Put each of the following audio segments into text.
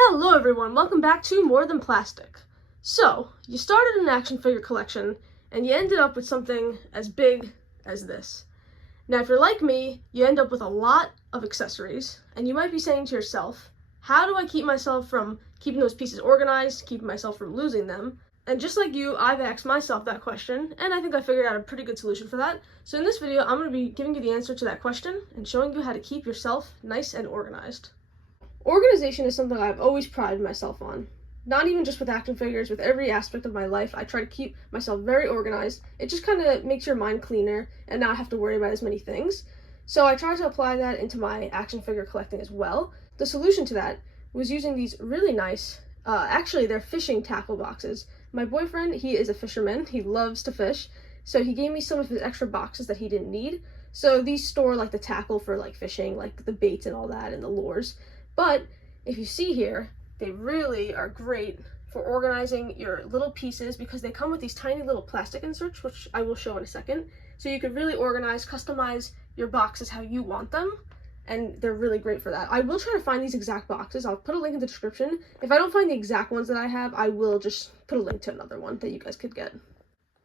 Hello everyone, welcome back to More Than Plastic. So, you started an action figure collection, and you ended up with something as big as this. Now if you're like me, you end up with a lot of accessories, and you might be saying to yourself, how do I keep myself from keeping those pieces organized, keeping myself from losing them? And just like you, I've asked myself that question, and I think I figured out a pretty good solution for that. So in this video, I'm going to be giving you the answer to that question, and showing you how to keep yourself nice and organized. Organization is something I've always prided myself on. Not even just with action figures, with every aspect of my life, I try to keep myself very organized. It just kind of makes your mind cleaner and not have to worry about as many things. So I try to apply that into my action figure collecting as well. The solution to that was using these really nice, actually they're fishing tackle boxes. My boyfriend, he is a fisherman, he loves to fish, so he gave me some of his extra boxes that he didn't need. So these store like the tackle for like fishing, like the baits and all that and the lures. But if you see here, they really are great for organizing your little pieces because they come with these tiny little plastic inserts, which I will show in a second. So you can really organize, customize your boxes how you want them, and they're really great for that. I will try to find these exact boxes. I'll put a link in the description. If I don't find the exact ones that I have, I will just put a link to another one that you guys could get.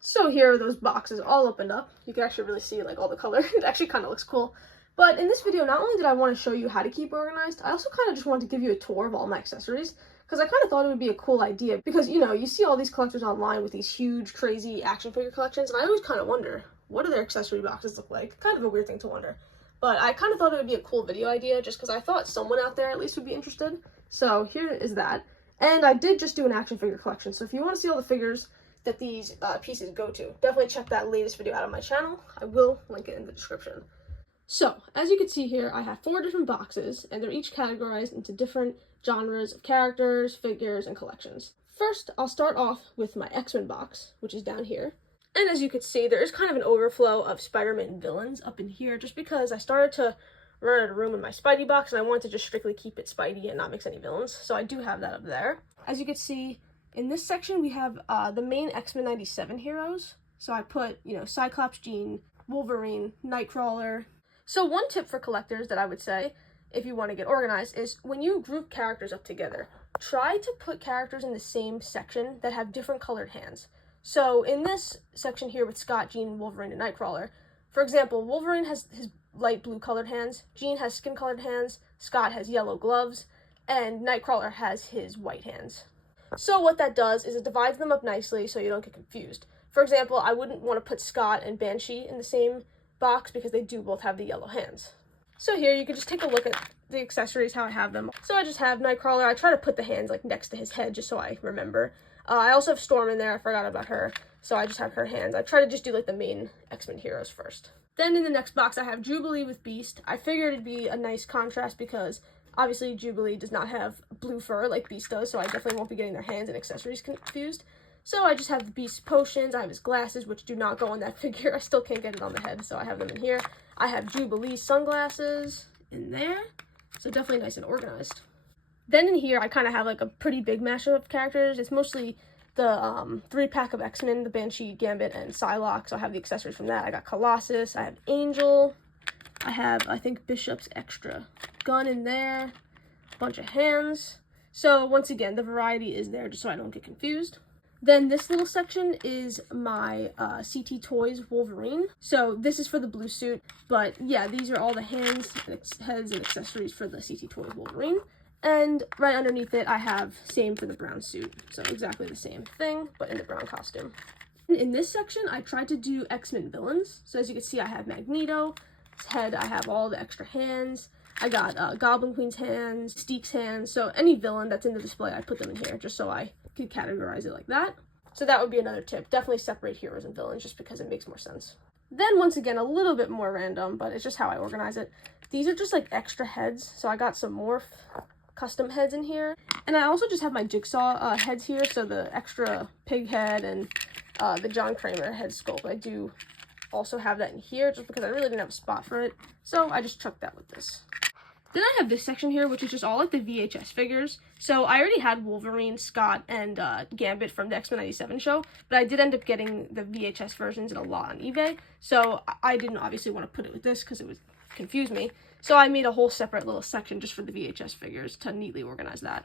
So here are those boxes all opened up. You can actually really see like all the color. It actually kind of looks cool. But in this video, not only did I want to show you how to keep organized, I also kind of just wanted to give you a tour of all my accessories, because I kind of thought it would be a cool idea, because, you know, you see all these collectors online with these huge, crazy action figure collections, and I always kind of wonder, what do their accessory boxes look like? Kind of a weird thing to wonder. But I kind of thought it would be a cool video idea, just because I thought someone out there at least would be interested. So here is that. And I did just do an action figure collection, so if you want to see all the figures that these pieces go to, definitely check that latest video out on my channel. I will link it in the description. So, as you can see here, I have 4 different boxes, and they're each categorized into different genres of characters, figures, and collections. First, I'll start off with my X-Men box, which is down here. And as you can see, there is kind of an overflow of Spider-Man villains up in here, just because I started to run out of room in my Spidey box, and I wanted to just strictly keep it Spidey and not mix any villains, so I do have that up there. As you can see, in this section, we have the main X-Men 97 heroes. So I put, Cyclops, Jean, Wolverine, Nightcrawler. So one tip for collectors that I would say, if you want to get organized, is when you group characters up together, try to put characters in the same section that have different colored hands. So in this section here with Scott, Jean, Wolverine, and Nightcrawler, for example, Wolverine has his light blue colored hands, Jean has skin colored hands, Scott has yellow gloves, and Nightcrawler has his white hands. So what that does is it divides them up nicely so you don't get confused. For example, I wouldn't want to put Scott and Banshee in the same box because they do both have the yellow hands. So here you can just take a look at the accessories, how I have them. So I just have Nightcrawler. I try to put the hands like next to his head just so I remember. I also have Storm in there. I forgot about her. So I just have her hands. I try to just do like the main X-Men heroes first. Then in the next box I have Jubilee with Beast. I figured it'd be a nice contrast because obviously Jubilee does not have blue fur like Beast does, so I definitely won't be getting their hands and accessories confused. So I just have the Beast's potions, I have his glasses, which do not go on that figure. I still can't get it on the head, so I have them in here. I have Jubilee's sunglasses in there, so definitely nice and organized. Then in here, I kind of have like a pretty big mashup of characters. It's mostly the 3-pack of X-Men, the Banshee, Gambit, and Psylocke, so I have the accessories from that. I got Colossus, I have Angel, I have, I think, Bishop's extra gun in there, a bunch of hands. So once again, the variety is there just so I don't get confused. Then this little section is my CT Toys Wolverine. So this is for the blue suit, but yeah, these are all the heads and accessories for the CT Toys Wolverine. And right underneath it, I have same for the brown suit. So exactly the same thing, but in the brown costume. In this section, I tried to do X-Men villains. So as you can see, I have Magneto. His head, I have all the extra hands. I got Goblin Queen's hands, Steek's hands. So any villain that's in the display, I put them in here just so I could categorize it like that. So that would be another tip. Definitely separate heroes and villains just because it makes more sense. Then once again, a little bit more random, but it's just how I organize it. These are just like extra heads. So I got some Morph custom heads in here. And I also just have my Jigsaw heads here. So the extra pig head and the John Kramer head sculpt. I do also have that in here just because I really didn't have a spot for it. So I just chucked that with this. Then I have this section here, which is just all like the VHS figures. So I already had Wolverine, Scott, and Gambit from the X-Men 97 show, but I did end up getting the VHS versions in a lot on eBay. So I didn't obviously want to put it with this because it would confuse me. So I made a whole separate little section just for the VHS figures to neatly organize that.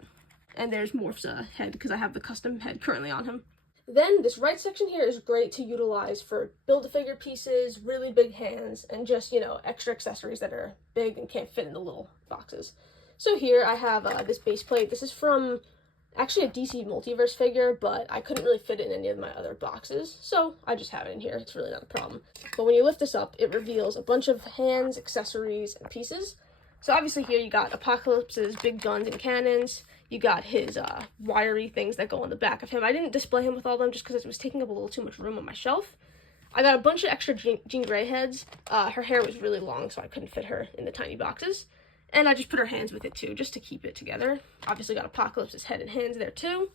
And there's Morph's head, because I have the custom head currently on him. Then this right section here is great to utilize for Build-A-Figure pieces, really big hands, and just, you know, extra accessories that are big and can't fit in the little boxes. So here I have this base plate. This is from actually a DC Multiverse figure, but I couldn't really fit it in any of my other boxes, so I just have it in here. It's really not a problem. But when you lift this up, it reveals a bunch of hands, accessories, and pieces. So obviously here you got Apocalypse's big guns and cannons. You got his wiry things that go on the back of him. I didn't display him with all of them just because it was taking up a little too much room on my shelf. I got a bunch of extra Jean Grey heads. Her hair was really long, so I couldn't fit her in the tiny boxes. And I just put her hands with it too, just to keep it together. Obviously got Apocalypse's head and hands there too.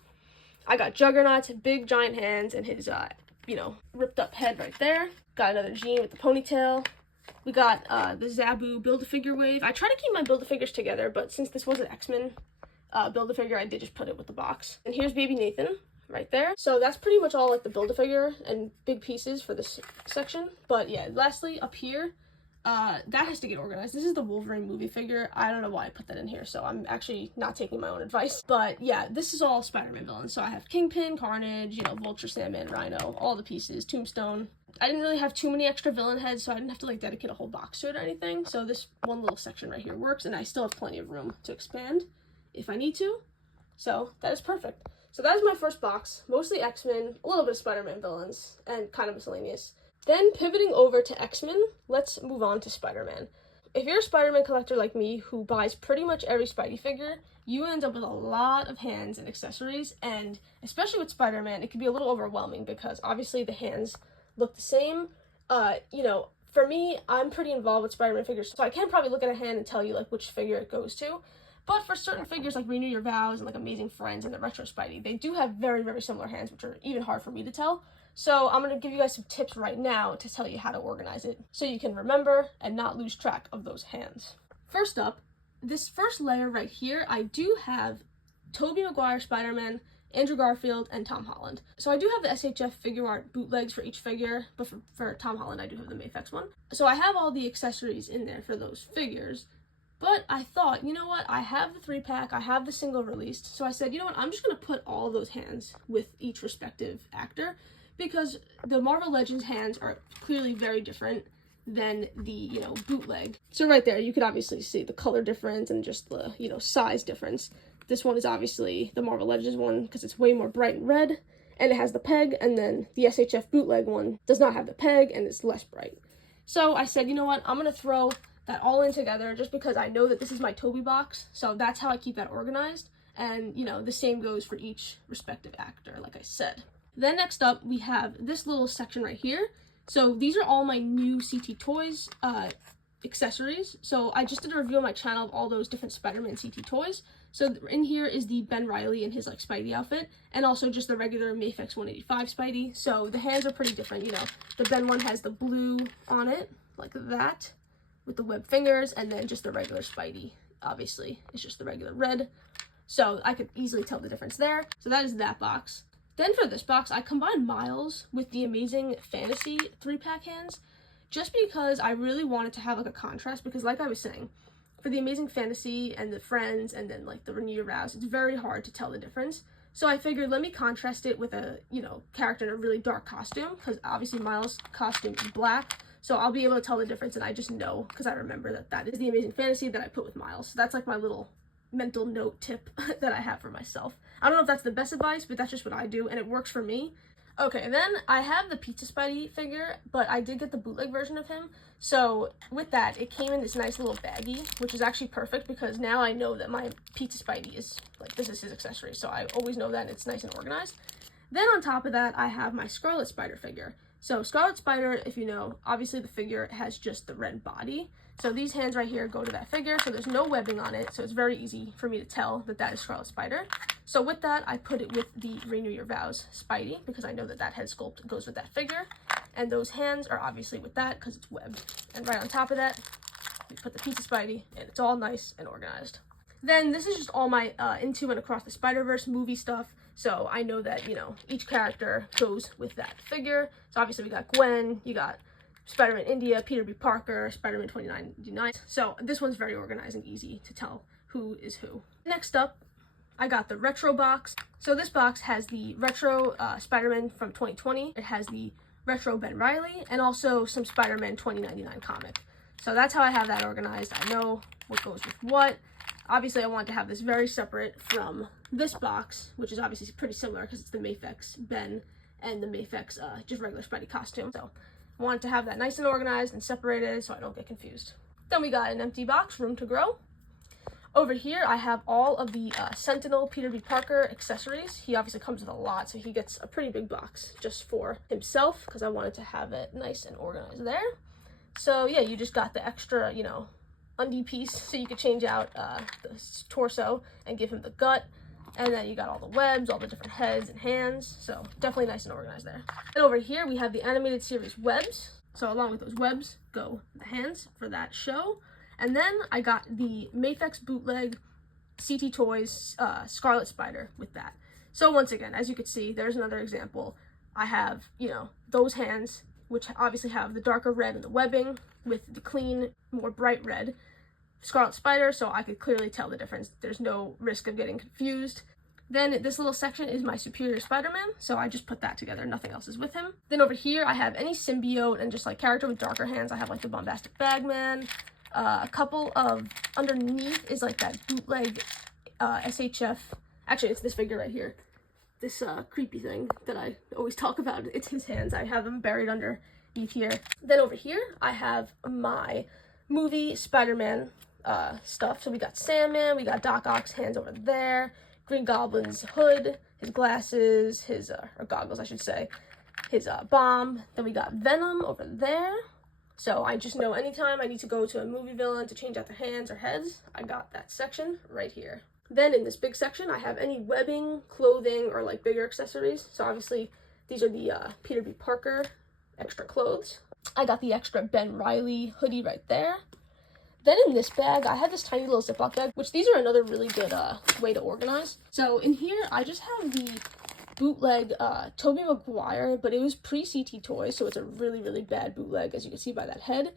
I got Juggernaut's big giant hands and his, you know, ripped up head right there. Got another Jean with the ponytail. We got the Zabu Build-A-Figure wave. I try to keep my Build-A-Figures together, but since this was an X-Men Build-A-Figure, I did just put it with the box. And here's Baby Nathan right there. So that's pretty much all like the Build-A-Figure and big pieces for this section. But yeah, lastly, up here, that has to get organized. This is the Wolverine movie figure. I don't know why I put that in here, so I'm actually not taking my own advice. But yeah, this is all Spider-Man villains. So I have Kingpin, Carnage, you know, Vulture, Sandman, Rhino, all the pieces, Tombstone. I didn't really have too many extra villain heads, so I didn't have to like dedicate a whole box to it or anything. So this one little section right here works, and I still have plenty of room to expand if I need to. So that is perfect. So that is my first box, mostly X-Men, a little bit of Spider-Man villains, and kind of miscellaneous. Then pivoting over to X-Men, let's move on to Spider-Man. If you're a Spider-Man collector like me who buys pretty much every Spidey figure, you end up with a lot of hands and accessories, and especially with Spider-Man, it can be a little overwhelming because obviously the hands look the same. You know, for me, I'm pretty involved with Spider-Man figures, so I can probably look at a hand and tell you like which figure it goes to. But for certain figures like Renew Your Vows and like Amazing Friends and the Retro Spidey, they do have very, very similar hands, which are even hard for me to tell. So I'm going to give you guys some tips right now to tell you how to organize it so you can remember and not lose track of those hands. First up, this first layer right here, I do have Tobey Maguire Spider-Man, Andrew Garfield, and Tom Holland. So I do have the SHF figure art bootlegs for each figure, but for Tom Holland, I do have the Mafex one. So I have all the accessories in there for those figures, but I thought, you know what, I have the 3-pack, I have the single released, so I said, you know what, I'm just going to put all of those hands with each respective actor, because the Marvel Legends hands are clearly very different than the, you know, bootleg. So right there, you could obviously see the color difference and just the, you know, size difference. This one is obviously the Marvel Legends one because it's way more bright and red, and it has the peg, and then the SHF bootleg one does not have the peg, and it's less bright. So I said, you know what, I'm going to throw that all in together just because I know that this is my Tobey box, so that's how I keep that organized, and, you know, the same goes for each respective actor, like I said. Then next up, we have this little section right here. So these are all my new CT Toys accessories. So I just did a review on my channel of all those different Spider-Man CT Toys. So in here is the Ben Reilly in his like Spidey outfit, and also just the regular Mafex 185 Spidey. So the hands are pretty different, you know. The Ben one has the blue on it, like that, with the webbed fingers, and then just the regular Spidey, obviously, is just the regular red. So I could easily tell the difference there. So that is that box. Then for this box, I combined Miles with the Amazing Fantasy 3-pack hands, just because I really wanted to have like a contrast, because like I was saying, for the Amazing Fantasy and the Friends and then like the Renew Your Vows, it's very hard to tell the difference. So I figured let me contrast it with a, you know, character in a really dark costume, because obviously Miles' costume is black, so I'll be able to tell the difference, and I just know, because I remember that that is the Amazing Fantasy that I put with Miles. So that's like my little mental note tip that I have for myself. I don't know if that's the best advice, but that's just what I do, and it works for me. Okay, then I have the Pizza Spidey figure, but I did get the bootleg version of him. So with that, it came in this nice little baggie, which is actually perfect because now I know that my Pizza Spidey is, like, this is his accessory. So I always know that, and it's nice and organized. Then on top of that, I have my Scarlet Spider figure. So Scarlet Spider, if you know, obviously the figure has just the red body. So these hands right here go to that figure, so there's no webbing on it, so it's very easy for me to tell that that is Scarlet Spider. So with that, I put it with the Renew Your Vows Spidey, because I know that that head sculpt goes with that figure. And those hands are obviously with that, because it's webbed. And right on top of that, we put the Pizza Spidey, and it's all nice and organized. Then this is just all my Into and Across the Spider-Verse movie stuff. So I know that, you know, each character goes with that figure. So obviously we got Gwen, you got Spider-Man India, Peter B. Parker, Spider-Man 2099. So this one's very organized and easy to tell who is who. Next up, I got the retro box. So this box has the retro Spider-Man from 2020. It has the retro Ben Reilly and also some Spider-Man 2099 comic. So that's how I have that organized. I know what goes with what. Obviously, I want to have this very separate from this box, which is obviously pretty similar because it's the Mafex Ben and the Mafex just regular Spidey costume. So I wanted to have that nice and organized and separated so I don't get confused. Then we got an empty box, room to grow. Over here, I have all of the Sentinel Peter B. Parker accessories. He obviously comes with a lot, so he gets a pretty big box just for himself because I wanted to have it nice and organized there. So yeah, you just got the extra, you know, undie piece so you could change out the torso and give him the gut. And then you got all the webs, all the different heads and hands. So definitely nice and organized there. And over here, we have the animated series webs. So along with those webs go the hands for that show. And then I got the Mafex bootleg CT Toys Scarlet Spider with that. So once again, as you can see, there's another example. I have, you know, those hands, which obviously have the darker red and the webbing with the clean, more bright red Scarlet Spider, so I could clearly tell the difference. There's no risk of getting confused. Then this little section is my Superior Spider-Man, so I just put that together. Nothing else is with him. Then over here, I have any symbiote and just like character with darker hands. I have like the Bombastic Bagman. A couple of underneath is like that bootleg SHF. Actually, it's this figure right here. This creepy thing that I always talk about. It's his hands. I have them buried underneath here. Then over here, I have my movie Spider-Man stuff. So we got Sandman, we got Doc Ock's hands over there, Green Goblin's hood, his glasses, his, or goggles I should say, his bomb. Then we got Venom over there. So I just know anytime I need to go to a movie villain to change out their hands or heads, I got that section right here. Then in this big section, I have any webbing, clothing, or like bigger accessories. So obviously these are the Peter B. Parker extra clothes. I got the extra Ben Reilly hoodie right there. Then in this bag, I have this tiny little Ziploc bag, which these are another really good way to organize. So in here, I just have the bootleg Tobey Maguire, but it was pre-CT Toys, so it's a really, really bad bootleg, as you can see by that head.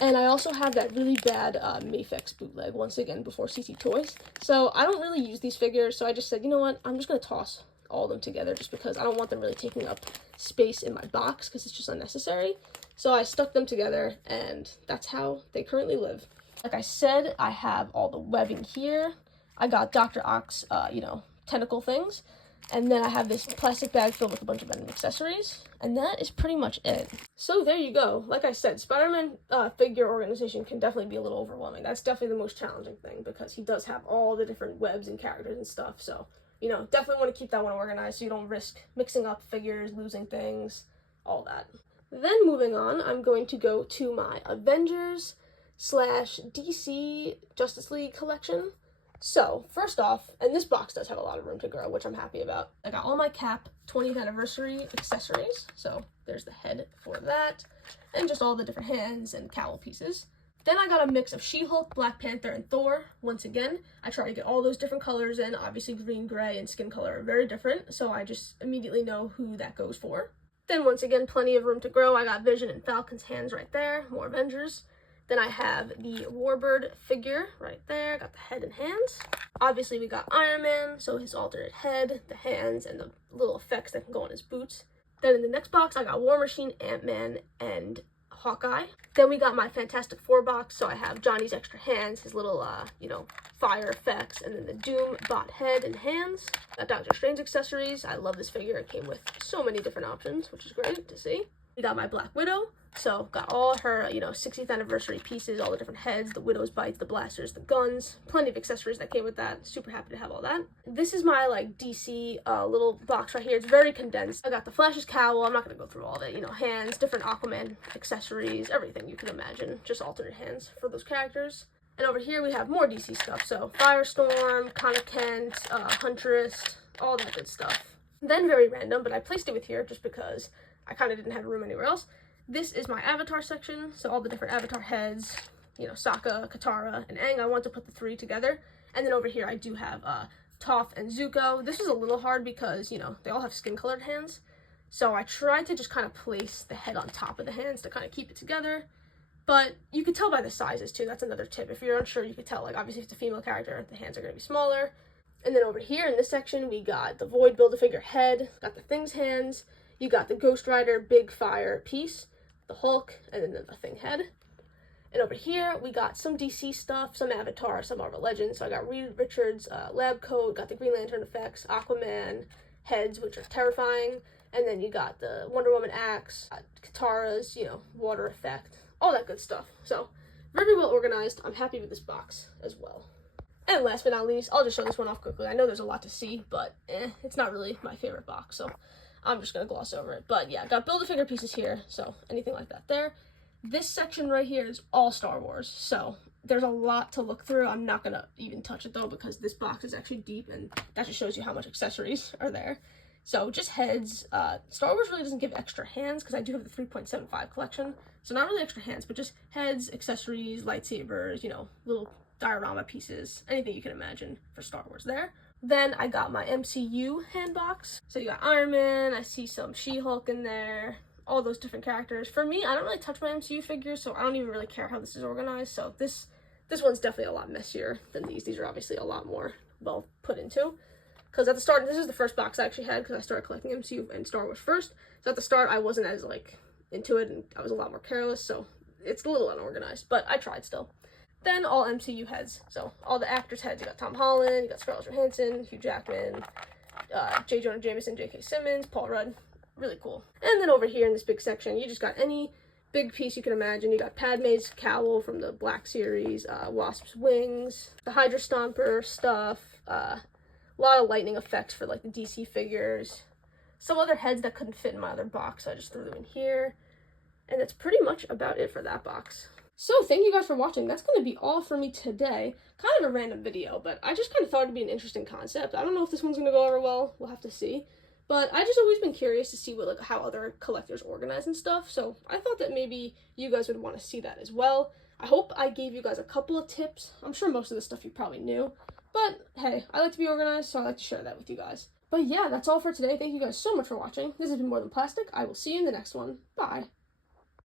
And I also have that really bad Mafex bootleg, once again, before CT Toys. So I don't really use these figures, so I just said, you know what, I'm just going to toss all of them together just because I don't want them really taking up space in my box because it's just unnecessary. So I stuck them together, and that's how they currently live. Like I said, I have all the webbing here. I got Dr. Ock's, you know, tentacle things. And then I have this plastic bag filled with a bunch of Venom accessories. And that is pretty much it. So there you go. Like I said, Spider-Man figure organization can definitely be a little overwhelming. That's definitely the most challenging thing because he does have all the different webs and characters and stuff. So, you know, definitely want to keep that one organized so you don't risk mixing up figures, losing things, all that. Then moving on, I'm going to go to my Avengers / DC Justice League collection. So, first off, and this box does have a lot of room to grow, which I'm happy about. I got all my Cap 20th anniversary accessories. So, there's the head for that, and just all the different hands and cowl pieces. Then I got a mix of She-Hulk, Black Panther, and Thor. Once again, I try to get all those different colors in. Obviously, green, gray, and skin color are very different, so I just immediately know who that goes for. Then, once again, plenty of room to grow. I got Vision and Falcon's hands right there, more Avengers. Then I have the Warbird figure right there. Got the head and hands. Obviously, we got Iron Man, so his alternate head, the hands, and the little effects that can go on his boots. Then in the next box, I got War Machine, Ant-Man, and Hawkeye. Then we got my Fantastic Four box, so I have Johnny's extra hands, his little, you know, fire effects, and then the Doom bot head and hands. Got Doctor Strange accessories. I love this figure. It came with so many different options, which is great to see. We got my Black Widow. So got all her, you know, 60th anniversary pieces, all the different heads, the widow's bites, the blasters, the guns, plenty of accessories that came with that. Super happy to have all that. This is my like DC little box right here. It's very condensed. I got the Flash's cowl. I'm not going to go through all of it. You know, hands, different Aquaman accessories, everything you can imagine. Just alternate hands for those characters. And over here we have more DC stuff. So Firestorm, Connor Kent, Huntress, all that good stuff. Then very random, but I placed it with here just because I kind of didn't have room anywhere else. This is my Avatar section, so all the different Avatar heads, you know, Sokka, Katara, and Aang. I want to put the three together. And then over here I do have Toph and Zuko. This is a little hard because, you know, they all have skin-colored hands. So I tried to just kind of place the head on top of the hands to kind of keep it together. But you could tell by the sizes, too. That's another tip. If you're unsure, you could tell. Like, obviously, if it's a female character, the hands are going to be smaller. And then over here in this section, we got the Void Build-A-Figure head, got the Thing's hands, you got the Ghost Rider Big Fire piece, the Hulk, and then the Thing head. And over here, we got some DC stuff, some Avatar, some Marvel Legends. So I got Reed Richards' lab coat, got the Green Lantern effects, Aquaman heads, which are terrifying. And then you got the Wonder Woman axe, Katara's, water effect, all that good stuff. So very well organized. I'm happy with this box as well. And last but not least, I'll just show this one off quickly. I know there's a lot to see, but it's not really my favorite box, so I'm just going to gloss over it. But yeah, got Build-A-Figure pieces here, so anything like that there. This section right here is all Star Wars, so there's a lot to look through. I'm not going to even touch it, though, because this box is actually deep, and that just shows you how much accessories are there. So just heads. Star Wars really doesn't give extra hands, because I do have the 3.75 collection, so not really extra hands, but just heads, accessories, lightsabers, little diorama pieces, anything you can imagine for Star Wars there. Then I got my MCU hand box. So you got Iron Man, I see some She-Hulk in there, all those different characters. For me, I don't really touch my MCU figures, so I don't even really care how this is organized. So this one's definitely a lot messier than these. These are obviously a lot more well put into. Because at the start, this is the first box I actually had, because I started collecting MCU and Star Wars first. So at the start, I wasn't as into it, and I was a lot more careless, so it's a little unorganized, but I tried still. Then all MCU heads, so all the actors' heads. You got Tom Holland, you got Scarlett Johansson, Hugh Jackman, J. Jonah Jameson, J.K. Simmons, Paul Rudd. Really cool. And then over here in this big section, you just got any big piece you can imagine. You got Padme's cowl from the Black series, Wasp's wings, the Hydra Stomper stuff, a lot of lightning effects for the DC figures, some other heads that couldn't fit in my other box, so I just threw them in here. And that's pretty much about it for that box. So thank you guys for watching. That's going to be all for me today. Kind of a random video, but I just kind of thought it'd be an interesting concept. I don't know if this one's going to go over well. We'll have to see. But I just always been curious to see how other collectors organize and stuff. So I thought that maybe you guys would want to see that as well. I hope I gave you guys a couple of tips. I'm sure most of this stuff you probably knew. But hey, I like to be organized, so I like to share that with you guys. But yeah, that's all for today. Thank you guys so much for watching. This has been More Than Plastic. I will see you in the next one. Bye.